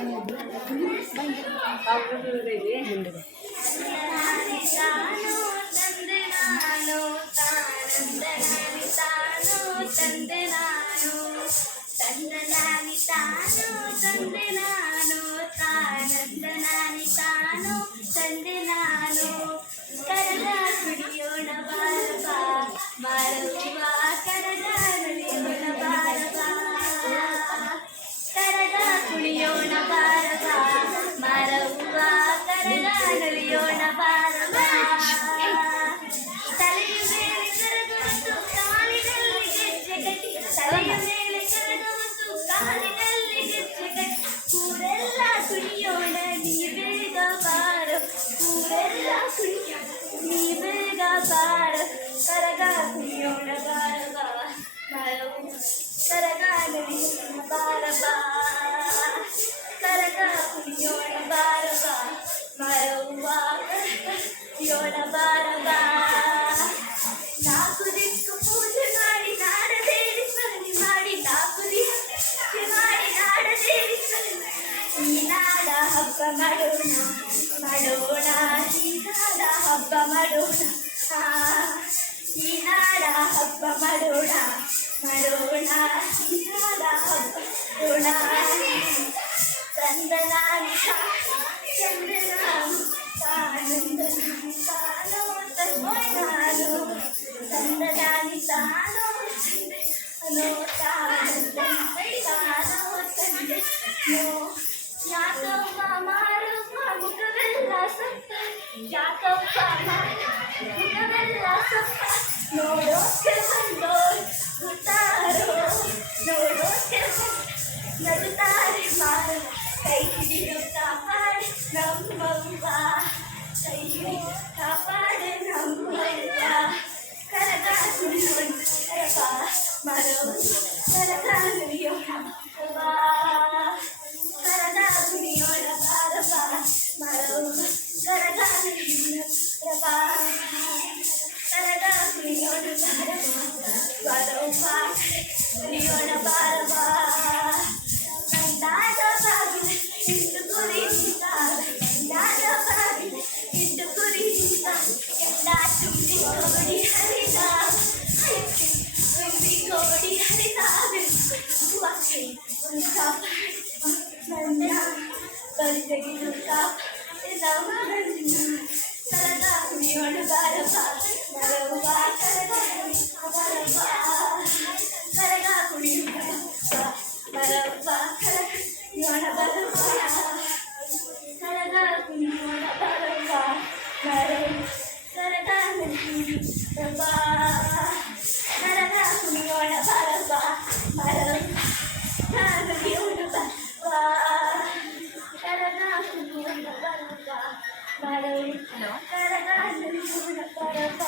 ಮುಂದೆ ಕರಗ ಕುಡಿಯೋಣ ಬಾರಬಾ ಬಾರವ್ವ ಕರಗ ನಲಿಯೋಣ ಬಾರಬಾ ಕರಗ ಕುಡಿಯೋಣ ಬಾರಬಾ ಬಾರವ್ವ ಕರಗ ನಲಿಯೋಣ ಬಾರಬಾ ತಲೆಯ ಮೇಲೆ ಕರಗುವುದು ಕಾಲಿನಲ್ಲಿ ಗೆಜ್ಜೆ ಕಟ್ಟಿ ತಲೆಯ ಮೇಲೆ ಕರಗುವುದು ಕಾಲಿನಲ್ಲಿ ಗೆಜ್ಜೆ ಕಟ್ಟಿ ಊರೆಲ್ಲ ಕುಣಿಯೋಣ ನೀ ಬೇಗ ಬಾರೋ ಊರೆಲ್ಲ ಕುಣಿಯೋಣ ನೀ ಬೇಗ ಬಾರೋ ಕರಗ ಕುಣಿಯೋಣ ಬಾರಬಾ ಬಾರವು ಕರಗ ನಲಿಯೋಣ ಬಾರಬಾ ಕರಗ ಕುಣಿಯೋಣ ಬಾರಬಾ ಬಾರವ್ವ ಕುಣಿಯೋಣ ಬಾರಬಾ ನಾಲ್ಕು ದಿಕ್ಕು ಪೂಜೆ ಮಾಡಿ ನಾಡದೇವಿ ಸ್ಮರಣೆ ಮಾಡಿ ನಾಲ್ಕು ದಿಕ್ಕು ಮಾಡಿ ನಾಡದೇವಿ ಸ್ಮರಣೆ ಈ ನಾಡ ಹಬ್ಬ ಮಾಡೋಣ ಮಾಡೋಣ ಈ ನಾಡ ಹಬ್ಬ ಮಾಡೋಣ ಈ ನಾಡ ಹಬ್ಬ ಮಾಡೋಣ ಮಾಡೋಣ ಈ ನಾಡ ಹಬ್ಬ ಮಾಡೋಣ ಚಂದನಾನಿ ಚಂದನಾನು ಆನಂದನಾನಿ ತಾನೋ ತಂದನಾನು ಚಂದನಾನಿ ತಾನೋ ಅನೋ ತಾನಂದನಾನಿ ತಾನೋ ತಂದನೋ ಯಾಕವ್ವ ಮಾರವ್ವ ಮುಖವೆಲ್ಲ ಸಪ್ಪ ಯಾಕವ್ವ ಮುಖವೆಲ್ಲ ಸಪ್ಪ ನೋಡೋಕೆ ಬಂದೋರು ಗುತ್ತಾರೋ ನೋಡೋಕೆ ನಗುತ್ತಾರೆ ಮಾರ ಕೈ ಹಿಡಿದು ಕಾಪಾಡಿ ನಮ್ಮವ್ವ ಕೈ ಹಿಡಿದು ಕಾಪಾಡಿ ನಮ್ಮವ್ವ ಕರಗ ಕುಡಿಯೋಣ ಕರಗ ಮರವ ಕರಗ ನುಡಿಯೋಣ ಬಾ ಕರಗ ಕುಡಿಯೋಣ ಬಾರಬಾ ಮರವ ಕರಗ ನುಡಿಯೋಣ ಬಾ ಕರಗ ಕುಡಿಯೋಣ ಬಾರಬಾ ಬರವ್ವ ಕುಡಿಯೋಣ ಬಾರಬಾ ದಾದ ಬಾಗಿಲ ಇಟ್ಟು ಕುರಿತ ದಾದ ಬಾಗಿಲ ಇಟ್ಟು ಕುರಿತ ಎಲ್ಲ ತುಂಬಿ ಗೋಡಿ ಹರಿದ ತುಂಬಿ ಗೋಡಿ ಹರಿದ ವಾಸಿ ಒಂದು ಕಾಪಾಡಿ ನನ್ನ ಬರಿ ತೆಗೆದು ಕಾಪಾಡಿ ನಮ್ಮ ಕರಗ ಕುಡಿಯೋಣ ಬಾರಬಾ ಬರವ್ವ ಕರಗ ಬಾರಬಾ ಕರಗ ಕುಡಿಯೋಣ ಬರವ್ವ ಕರಗ ಕುಡಿಯೋಣ ಬರವ್ವ ಕರಗ ಕುಡಿಯೋಣ ಬರವ್ವ ಬರವ್ವ ಕರಗ ಕುಡಿಯೋಣ ಕರಗ ಕುಡಿಯೋಣ ಬರವ್ವ ಬರವ್ವ ಕುಡಿಯೋಣ ಬರವ್ವ ಕರಗ ಕುಡಿಯೋಣ ಬರವ್ವ ಬರವ್ವ ಕರಗ ಕುಡಿಯೋಣ ಬರವ್ವ